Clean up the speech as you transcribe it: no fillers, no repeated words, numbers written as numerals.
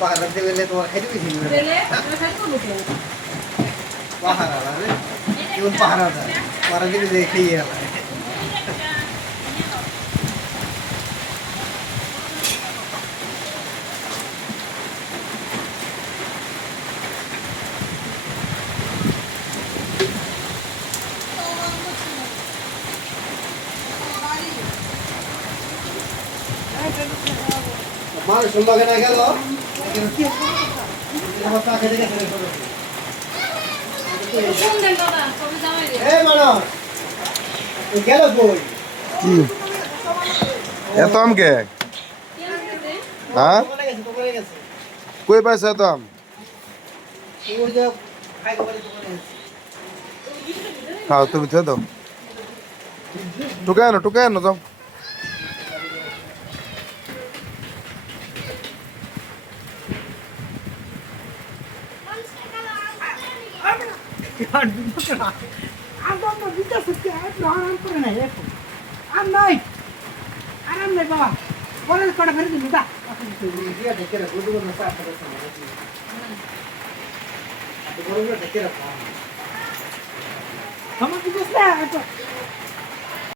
পাহাড় দেবে তোমার খাইতে বেশি পাহাড় কেমন পাহাড় পাহাড় দিকে খেয়ে গেল মানুষ লগে না গেল গেল বই কি এত আম কে হ্যাঁ কই পাইছে এত আম খাও তুমি থে দাও টুকায় না যাও আরাম নাই বাবা বলে কটা ফেলে দিবি দা আমার কি বুঝলে